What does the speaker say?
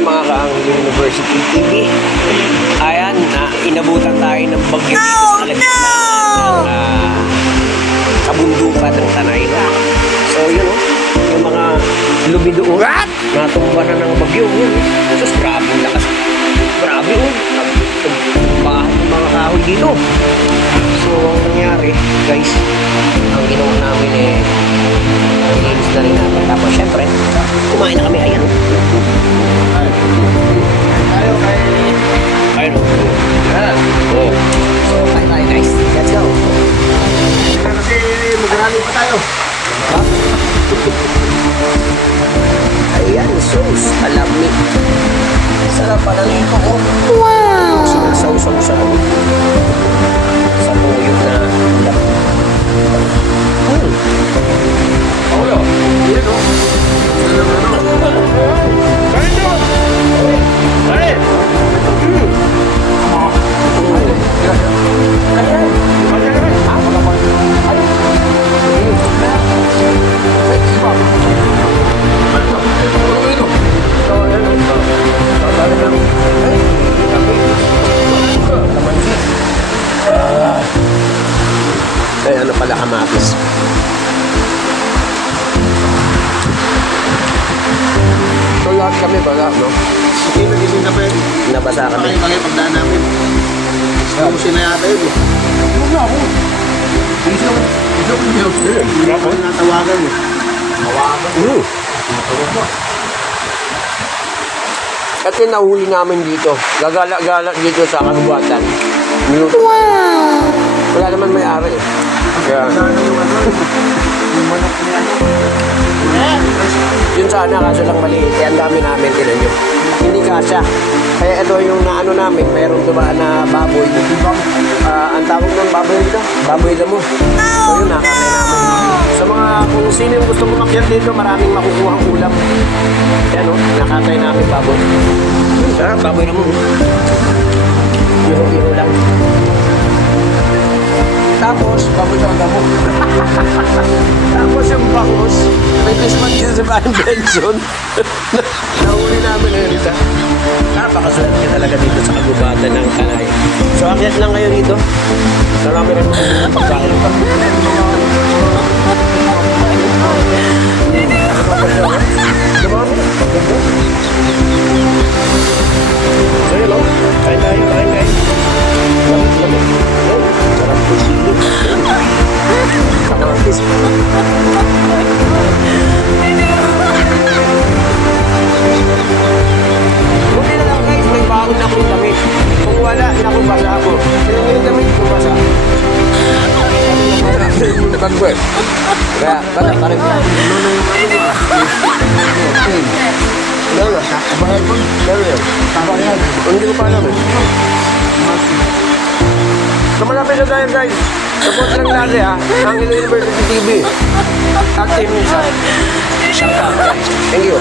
mga kaanggil University TV. Ayan, inabutan tayo ng bagyo dito sa kalagitnaan ng kabundukan ng Tanay. So yun o, yung mga lubi doon, natumba na ng bagyo. Sus, grabe yung lakas. Grabe o, tumbahan ng mga kahoy dito. So ang nangyari, guys, ang ginawa namin nilinis na rin natin. Tapos syempre, kumain na kami. Ayan o. Ayun o. Oh. So, kain tayo guys. Let's go. Kasi mag-rally pa tayo. Ayan, sus. Alami. Sarap pala nito ko. Wow! Sinasaw-saw sa tuyok na ulam. Oo yun. Yan o. Kain nyo! Kain! Ay, ano pala kamatis? So, lahat kami bala, no? Hindi nagising na pa yun. Nabasa kami. Bagay pagdaan namin. Sabusin na yata yun. Huwag na ako. Isa ko yun. Hindi ako natawagan eh. Tawagan. Ito yung nahuli namin dito. Gagala-gala dito sa kagubatan. Wow! Wala naman may-ari eh. Kaya, yun sana kaso lang maliit. Kaya ang dami namin, tinan nyo. Hindi kasya. Kaya ito yung naano namin, mayroong dumaan na baboy. Ang tawag ng baboy dito, baboy damo. So yun, nakakay namin. Sa mga, kung sino yung gusto umakyat dito, maraming makukuha ang ulam. Yan o, nakakay namin baboy. Sarap, baboy damo. Biro-biro lang. Tapos, baboy ng damo. Tapos yung bangus, may Christmas yun sa Van Benson. Nahuli namin ngayon isa. Napakaswerte talaga dito sa kagubatan ng Tanay. So, akyat lang kayo dito. Marami rin pagkain pa. So, yun o. Kain tayo, kain. Lamit. Sarap po sili. Kamatis. Buti na lang guys, may baon na akong damit. Kung wala, nakubasa ako. Pero yung damit, kubasa. Kaya, bala, parang wala na. Bayad mo. Pero yun. Bayad. Hindi ko pa alam eh. So malapit na tayo guys. Support lang natin ha. Ang University TV. At Team Minsan. Shout out guys. Thank you.